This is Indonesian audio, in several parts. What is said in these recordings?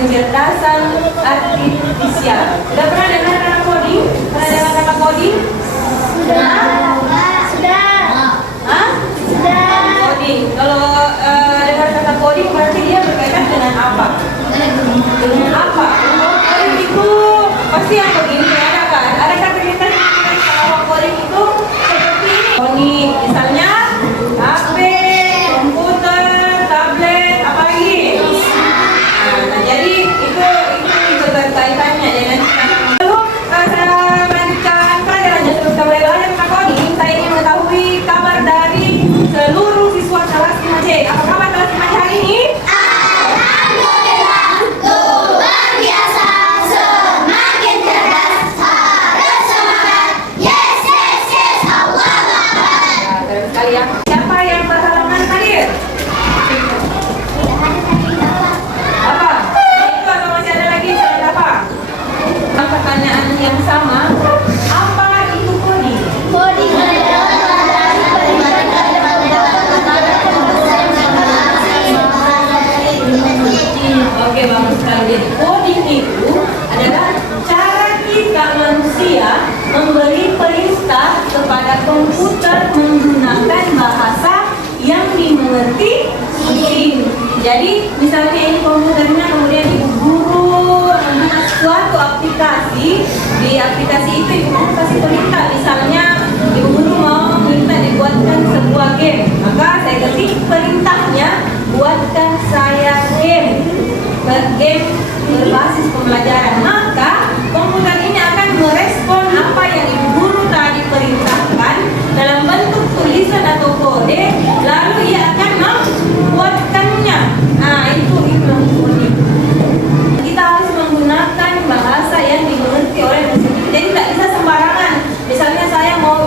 pencerdasan artifisial. Sudah pernah dengar kata coding? Pernah dengar kata coding? Sudah. Coding. Kalau dengar kata coding berarti dia berkaitan dengan apa? Dengan apa? Coding itu pasti yang begini ada kan? Ada kata-kata kalau coding itu seperti ini. Coding misalnya HP, komputer, tablet, apa lagi? Nah, jadi itu berkaitannya dengan lalu saya melanjutkan pelajarannya sebelum kita mulai belajar tentang coding. Saya ingin mengetahui kabar dari seluruh siswa kelas 5C. Apa kabar kelas 5C hari ini? Alhamdulillah, luar biasa, semakin cerdas, harus semangat. Yes, Allah Akbar. Ya, keren sekali ya. Siapa yang berhalangan hadir? Apa? Itu atau masih ada lagi? Apa? Pertanyaan yang sama. Apa itu coding? Coding adalah Oke, bagus sekali. Jadi coding itu adalah cara kita manusia memberi perintah kepada komputer menggunakan bahasa yang dimengerti mesin. Jadi misalnya ini komputernya, kemudian ibu guru membuat suatu aplikasi. Di aplikasi itu ibu guru kasih perintah, misalnya ibu guru mau minta dibuatkan sebuah game, maka saya kasih perintahnya, buatkan saya game berbasis pembelajaran. Maka komputer ini akan merespon apa yang ibu guru tadi perintahkan dalam bentuk tulisan atau kode, lalu ia akan membuatkannya. Nah, itu coding. Kita harus menggunakan bahasa yang dimengerti oleh mesin. Jadi tidak bisa sembarangan. Misalnya saya mau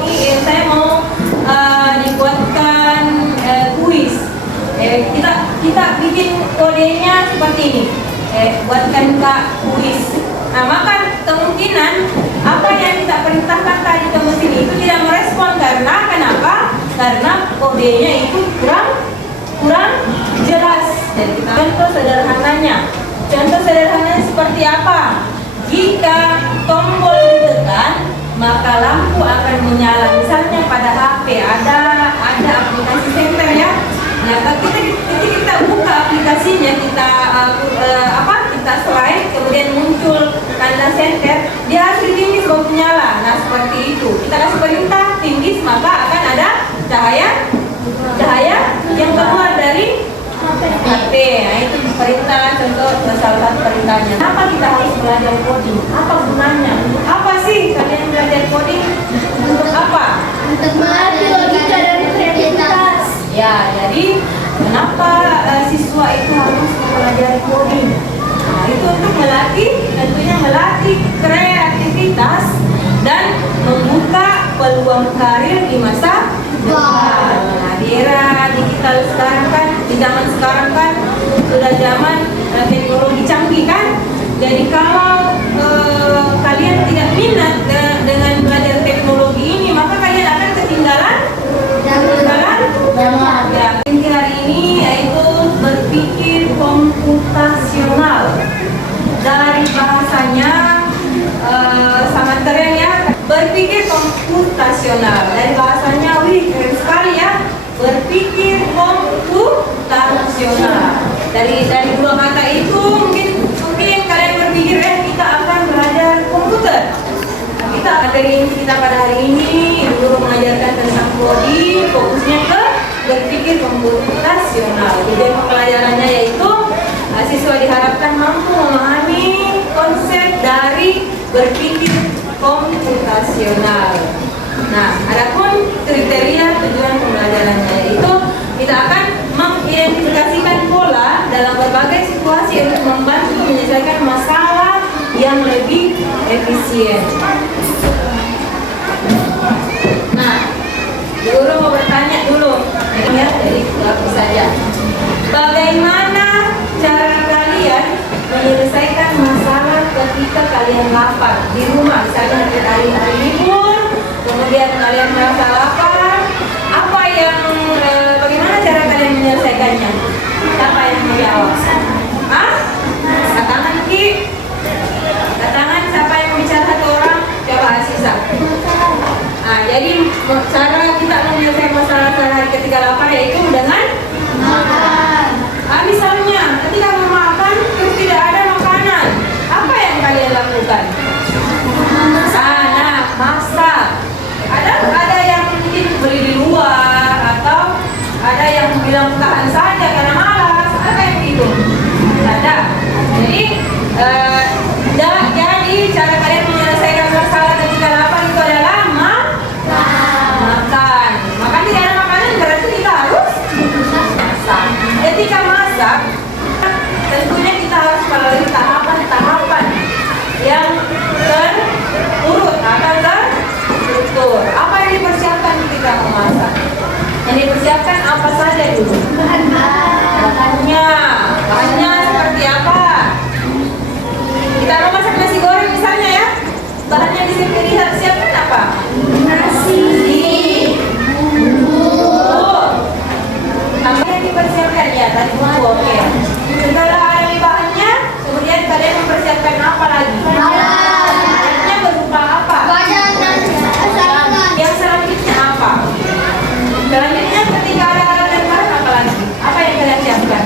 dibuatkan kuis. Kita bikin kodenya seperti ini. Buatkan Kak kuis. Nah, maka kemungkinan apa yang kita perintahkan tadi ke mesin itu tidak merespon. Karena kenapa? Karena kodenya itu kurang jelas. Jadi kita contoh sederhananya seperti apa? Jika tombol ditekan, maka lampu akan menyala. Misalnya pada HP ada aplikasi senter ya. Nah, ketika kita buka aplikasinya, kita slide, kemudian muncul tanda senter, dia harus ditinggi baru menyala. Nah, seperti itu. Kita kasih perintah tinggi, maka akan ada cahaya yang keluar dari HP. Nah, itu perintah, contoh salah satu perintahnya. Kenapa kita harus belajar coding? Apa gunanya? Apa sih kalian belajar coding? Untuk apa? untuk melatih logika dan kreativitas. Ya, jadi kenapa siswa itu harus mempelajari coding? Nah, itu untuk tentunya melatih kreativitas dan membuka peluang karir di masa depan. Nah, di era digital sekarang kan, di zaman sekarang kan sudah zaman teknologi canggih kan. Jadi kalau kalian tidak minat dengan belajar teknologi ini, maka kalian akan ketinggalan. Ya, inti hari ini yaitu berpikir komputasional. Dari bahasanya sangat keren ya, berpikir komputasional. Dari bahasanya, wih keren sekali ya, berpikir komputasional. Dari dua kata itu mungkin kalian berpikir kita akan belajar komputer. Kita pada hari ini guru mengajarkan tentang coding, fokusnya ke berpikir komputasional. Tujuan pembelajarannya yaitu siswa diharapkan mampu memahami konsep dari berpikir komputasional. Nah, adapun kriteria tujuan pembelajarannya yaitu kita akan mengidentifikasikan pola dalam berbagai situasi untuk membantu menyelesaikan masalah yang lebih efisien. Nah, guru mau bertanya dulu, ya, jadi bagus saja. Bagaimana cara kalian menyelesaikan masalah ketika kalian lapar di rumah? Misalnya hari libur, kemudian kalian merasa lapar, bagaimana cara kalian menyelesaikannya? Siapa yang menjawab? Hah? Katakan kita harus melalui tahapan-tahapan yang terurut atau terstruktur. Apa yang dipersiapkan ketika memasak? Yang dipersiapkan apa saja dulu? Bahannya seperti apa? Kita mau masak nasi goreng misalnya ya. Bahannya disiapkan apa? Nasi. Apa yang dipersiapkan ya tadi bumbu, oke. Setelah ada bahannya, kemudian kalian mempersiapkan apa lagi? Bahannya berupa apa? Yang selanjutnya apa? Selanjutnya ketika ada alat dan bahan apa lagi? Apa yang kalian siapkan?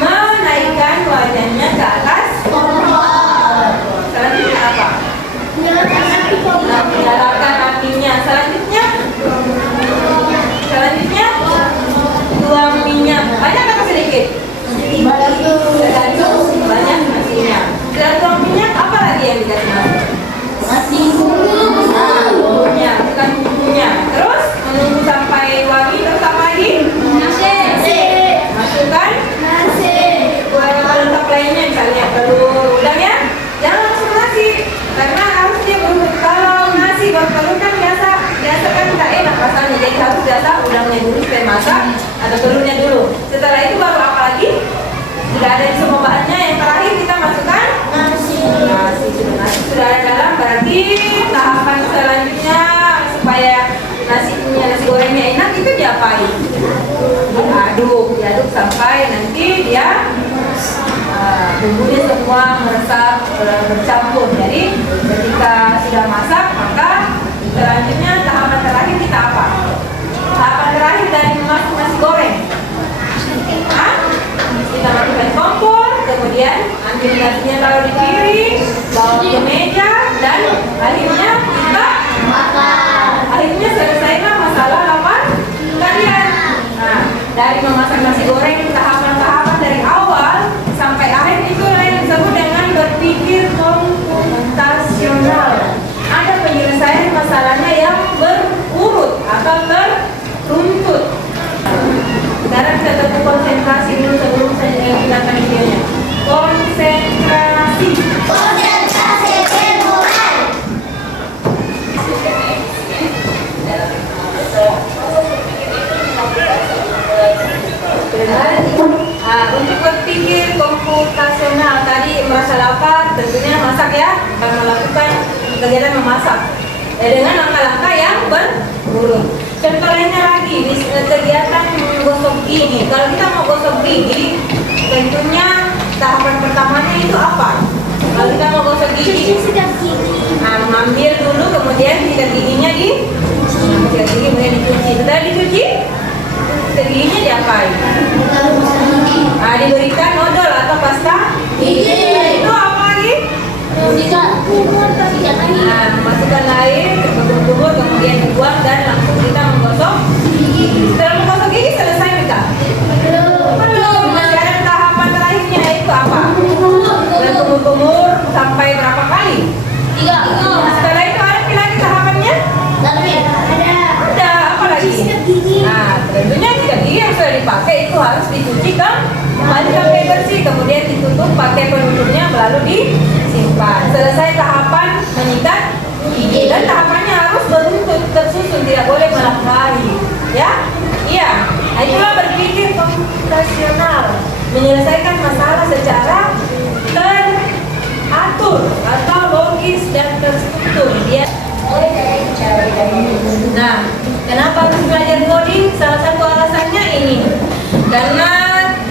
Menaikkan wajannya ke atas kompor. Selanjutnya apa? Menyalakan apinya. Selanjutnya tuang minyak. Banyak atau sedikit? Tergantung banyak nasinya. Setelah tuang minyak, apa lagi yang dikasih masuk? Bumbunya, bukan bumbunya. Terus menunggu sampai wangi. Terus apa lagi? Masukkan pelengkap lainnya, misalnya telur. Udah ya? Jangan langsung nasi, karena harus dia berurut. Kalau nasi bertelur kan biasa kan nggak enak rasanya. Jadi harus biasa udangnya dulu supaya masak, atau telurnya dulu. Setelah itu baru apa lagi? Sudah ada di semua bahannya. Yang terakhir kita masukkan nasi. Nasi sudah ada dalam, berarti tahapan selanjutnya supaya nasi gorengnya enak itu diapain? Diaduk sampai nanti dia bumbunya semua meresap, bercampur. Jadi ketika sudah masak, maka selanjutnya tahapan terakhir kita apa? Tahapan terakhir dari memasak nasi goreng. Kita masukkan kompor, kemudian ambil nasinya taruh di piring, bawa ke meja, dan akhirnya kita makan. Akhirnya selesailah masalah lapar kalian. Nah, dari memasak nasi goreng, tahapan-tahapan dari awal sampai akhir itu yang disebut dengan berpikir komputasional. Ada penyelesaian masalahnya yang berurut atau teruntut. Sekarang kita tetap konsentrasi dulu sebelum saya gunakan videonya. Konsentrasi memulai. Untuk berpikir komputasional tadi merasa lapar, tentunya masak ya, akan melakukan kegiatan memasak dengan langkah-langkah yang berurut. Contoh lainnya lagi di kegiatan menggosok gigi. Kalau kita mau gosok gigi, tentunya tahapan pertamanya itu apa? Kalau kita mau gosok gigi, mengambil dulu, kemudian sikat giginya dicuci. Setelah dicuci, giginya diapain? Diberikan odol atau pasta gigi. Itu apa lagi? Masukkan air, kumur, kemudian dibuang dan langsung kita menggosok gigi. Setelah menggosok gigi selesai kita? Belum. Masih ada tahapan terakhirnya, yaitu apa? Dan kumur sampai berapa kali? 3. Setelah itu ada lagi tahapannya? Ada. Apa lagi? Tentunya sikat gigi yang sudah dipakai itu harus dicuci kembali sampai bersih, kemudian ditutup pakai penutupnya lalu disimpan. Selesai tahapan menyikat gigi, dan tahapannya harus beruntut, tersusun, tidak boleh melangkahi. Ya? Iya. Nah, itulah berpikir komputasional, menyelesaikan masalah secara teratur atau logis dan terstruktur. Nah, kenapa harus belajar coding? Salah satu alasannya ini, karena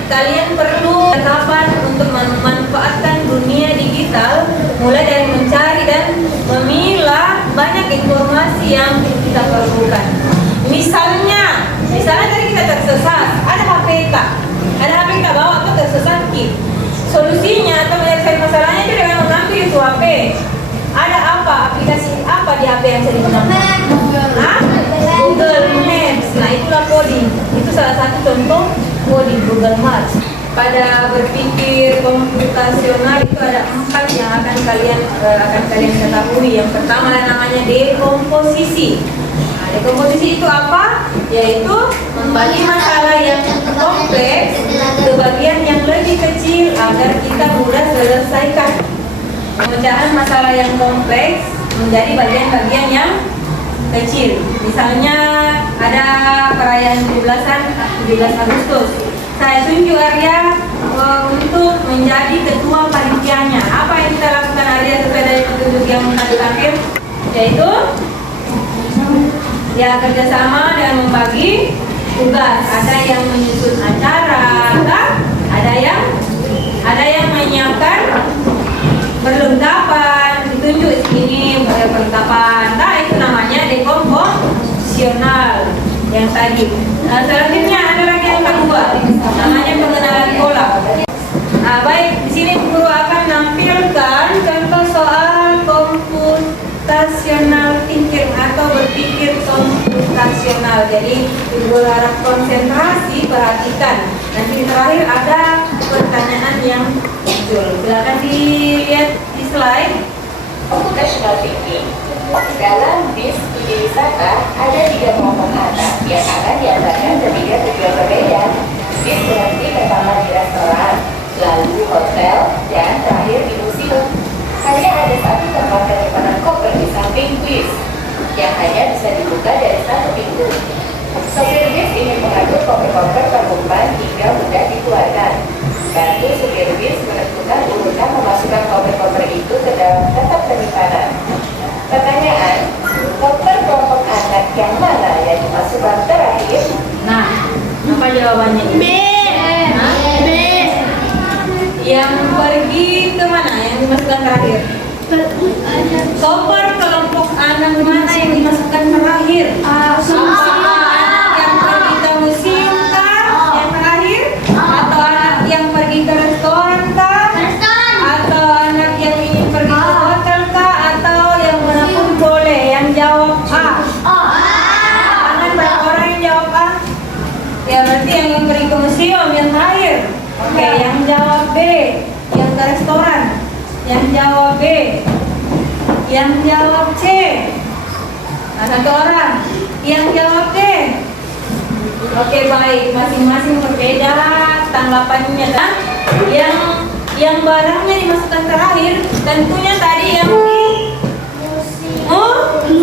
kalian perlu kapan untuk memanfaatkan dunia digital, mulai dari mencari dan memilah banyak informasi yang kita perlukan. Misalnya tadi kita tersesat, ada HP kita bawa atau tersesat kit. Solusinya atau menyelesaikan masalahnya itu dengan mengambil itu HP. Ada apa? Aplikasi apa di HP yang saya digunakan? Google Maps. Nah, itulah coding. Itu salah satu contoh coding Google Maps. Pada berpikir komputasional itu ada 4 yang akan kalian ketahui. Yang pertama namanya dekomposisi. Nah, dekomposisi itu apa? Yaitu membagi masalah yang kompleks ke bagian yang lebih kecil agar kita mudah selesaikan. Pemecahan masalah yang kompleks menjadi bagian-bagian yang kecil. Misalnya ada perayaan 17 Agustus. Saya tunjuk Arya untuk menjadi ketua panitianya. Apa yang kita lakukan Arya sesuai dari petunjuk yang tadi terakhir? Yaitu ya kerjasama dan membagi tugas. Ada yang menyusun acara, kan? Ada yang menyiapkan perlengkapan, ditunjuk sini perlengkapan. Nah, itu namanya dekomposional yang tadi. Nah, selanjutnya ada lagi yang kedua, namanya pengenalan pola. Nah, baik, di sini guru akan menampilkan contoh soal komputasional thinking atau berpikir komputasional. Jadi, guru harap konsentrasi, perhatikan. Nanti terakhir ada pertanyaan yang muncul. Silakan dilihat di slide. Computational thinking. Dalam bis studi wisata ada 3 kelompok anak yang akan diantarkan ke 3 tujuan berbeda. Bis berhenti pertama di restoran, lalu hotel, dan terakhir di museum. Hanya ada satu tempat penyimpanan koper di samping bis yang hanya bisa dibuka dari satu pintu. Sopir bis ingin mengatur koper-koper terumpan hingga mudah dikeluarkan. Bantu supir bis menentukan urutan memasukkan koper-koper itu ke dalam kotak penyimpanan. Pertanyaan, koper kelompok anak yang mana yang dimasukkan terakhir? Nah, apa jawabannya? B. Hah? B. Yang pergi ke mana? Yang dimasukkan terakhir? Koper kelompok anak mana yang dimasukkan terakhir? Anak yang pergi ke museum kah? Yang terakhir? Atau anak yang pergi ke restoran kah? Atau anak yang ingin pergi ke hotel kah? Atau yang manapun boleh? Yang jawab A. Tangan berapa orang yang jawab A? Ya berarti yang pergi ke museum yang terakhir. Oke, yang jawab B. Yang ke restoran. Yang jawab B. Yang jawab C. Nah, satu orang. Yang jawab D. Oke, baik. Masing-masing berbeda tanggapannya kan? Yang barangnya dimasukkan terakhir tentunya tadi yang di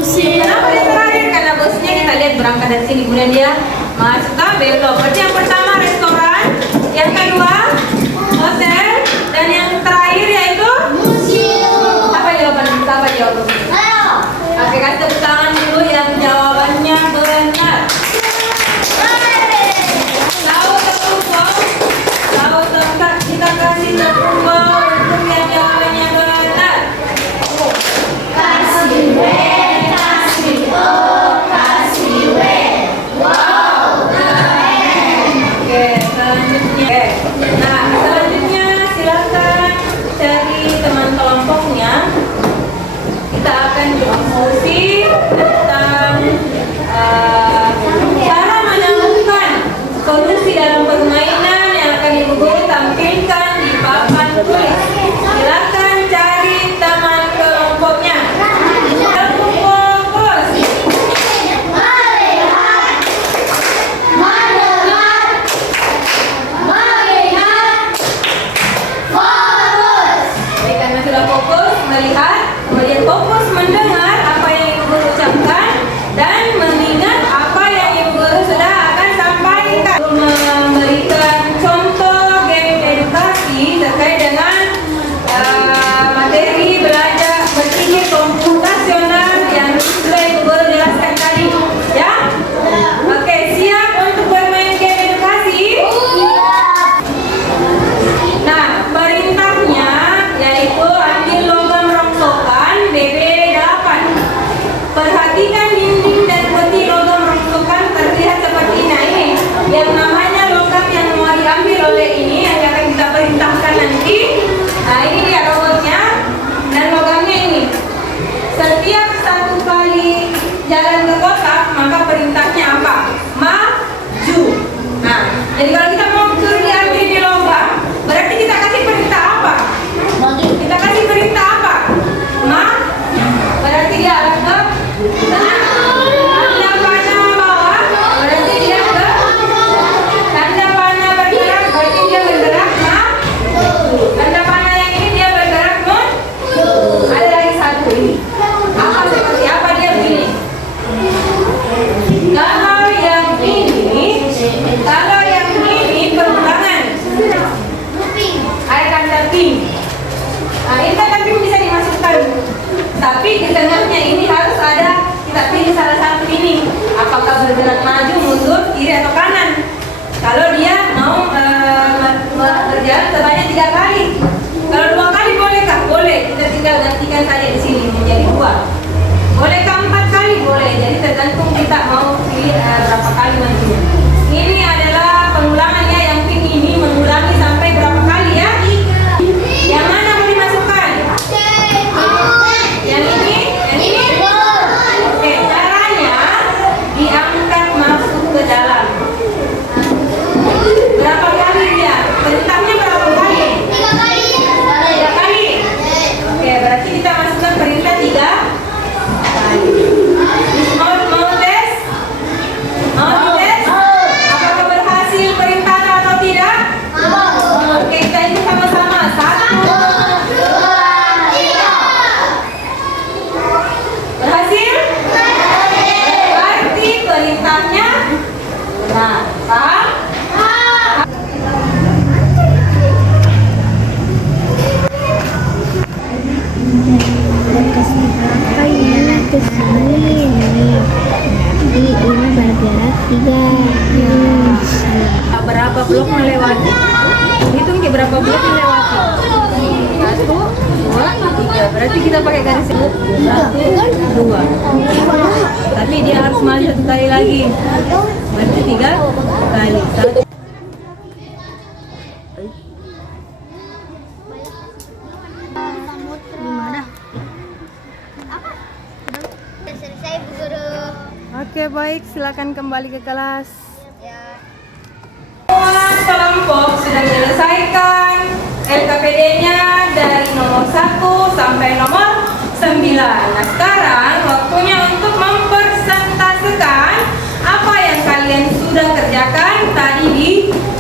Kenapa dia terakhir? Karena bosnya kita lihat berangkat dari sini, kemudian dia masuk ke belok. Berarti yang pertama restoran, yang kedua hotel, dan yang terakhir yaitu Museum. apa jawabannya? Oke, kasih tepuk tangan dulu yang jawabannya benar. Tahu tepuk gong? Tahu tempat kita kasih tepuk gong untuk yang jawabannya benar. Kasih W, kasih O, kasih W. Wow, keren. Oke, selanjutnya. Nah, selanjutnya silakan cari teman kelompoknya. Kita akan diskusi tentang cara menemukan solusi dalam permainan yang akan ibu guru tampilkan di papan tulis. pelajaran terbanyak 3 kali. Kalau 2 kali bolehkah? Boleh. Kita tinggal gantikan saja di sini menjadi 2. Bolehkah 4 kali? Boleh. Jadi tergantung kita mau pilih berapa kali nantinya. Ini adalah pengulangannya, yang pink ini mengulangi sampai berapa kali ya? Yang mana mau dimasukkan? Yang ini? Yang ini? Oke, caranya diangkat masuk ke dalam. Berapa kali dia? Perintahnya berapa kali? 3 kali. Oke, berarti kita masukkan perintah 3 kali. Mau tes? Mau dites? Apakah berhasil perintahnya atau tidak? Oke, kita hitung sama-sama. 1, 2, 3. Berhasil? Berarti perintahnya benar. Paham? Kasih berapa ya ke sini nih? Jadi ini bergerak 3. Berapa blok melewati? Hitung ke berapa blok melewati? 1, 2, 3. Berarti kita pakai garis 1, 2. Tapi dia harus maju 1 kali lagi. Berarti 3 kali. 1. Gimana? Apa? Selesai Bu Guru. Oke, baik. Silakan kembali ke kelas. Ya. Semua kelompok sudah menyelesaikan LKPD-nya dari nomor 1 sampai nomor 9. Nah, sekarang waktunya untuk mempresentasikan apa yang kalian sudah kerjakan tadi di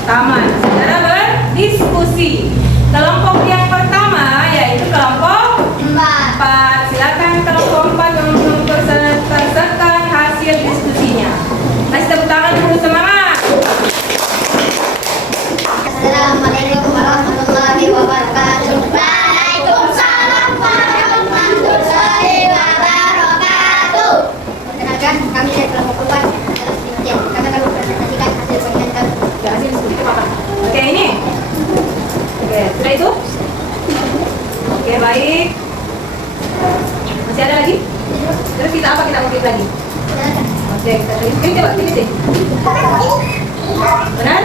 taman secara berdiskusi. Kelompok yang pertama yaitu kelompok 4. Silakan kelompok 4 mempresentasikan hasil diskusinya. Kasih tepuk tangan dulu, semangat. Assalamualaikum warahmatullahi wabarakatuh. Waalaikumsalam warahmatullahi wabarakatuh. Perkenalkan, kami dari kelompok 4 kami akan mempresentasikan hasil penilaian kami. Hasil diskusi itu apa? Oke, ini. Oke, sudah itu? Oke, baik. Masih ada lagi? Terus kita apa? Kita ukir lagi. Oke, kita tulis. Ini coba, tulis deh. Benar?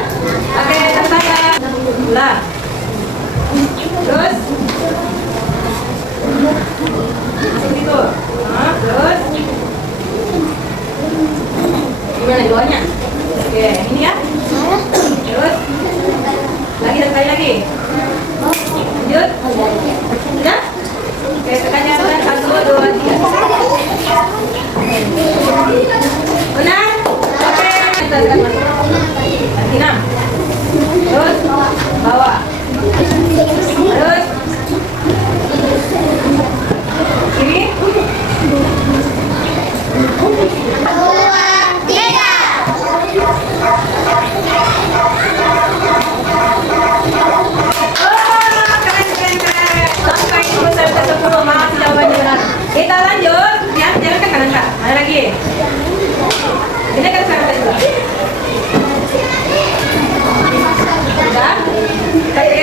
Oke, tangan. Ulang. Terus. Masuk situ. Nah, terus. Gimana doanya? Oke, ini ya. Terus. Lagi, satu kali lagi. Lanjut. Sudah? Oke, tekannya 1, 2, 3. Benar? Oke, kita tekan masuk. Lagi 6. Terus bawah. Terus kiri. 2, 3. Sampai selesai ke 10. Maaf, jawabannya benar. Kita lanjut. Lihat, jalan ke kanan, Kak. Ada lagi. Ini kan sekarang tadi. Sudah? Oke.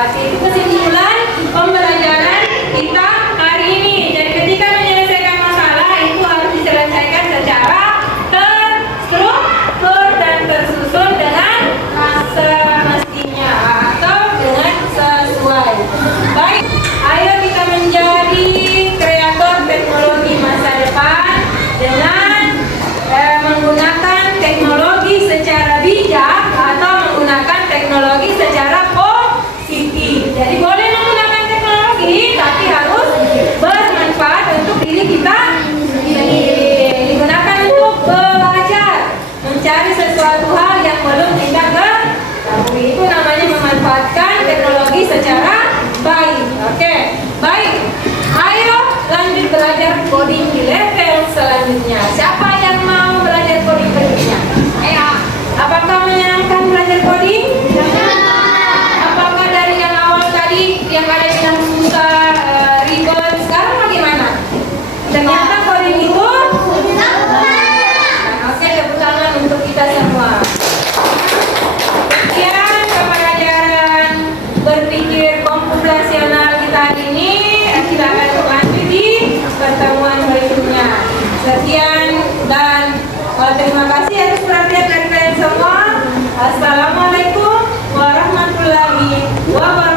jelas. Itu kesimpulan pembelajaran kita hari ini. Jadi ketika menyelesaikan masalah itu harus diselesaikan secara terstruktur dan tersusun dengan semestinya atau dengan sesuai. Baik, ayo kita menjadi kreator teknologi masa depan dengan menggunakan teknologi secara bijak atau menggunakan teknologi secara positif. Jadi boleh menggunakan teknologi, tapi harus bermanfaat untuk diri kita sendiri. Digunakan untuk belajar, mencari sesuatu hal yang belum kita ketahui. Itu namanya memanfaatkan teknologi secara baik. Oke, baik. Ayo lanjut belajar coding di level selanjutnya. Siapa yang mau belajar coding berikutnya? Ayo. Apakah menyenangkan belajar coding? Apakah dari yang awal tadi yang ada yang susah, ribet, sekarang bagaimana? Ternyata coding itu oke, tepuk tangan untuk kita semua. Sekian pembelajaran berpikir komputasional kita hari ini. Kita akan lanjut di pertemuan berikutnya. Sekian dan terima kasih atas perhatian dari kalian semua. Assalamualaikum warahmatullahi wabarakatuh.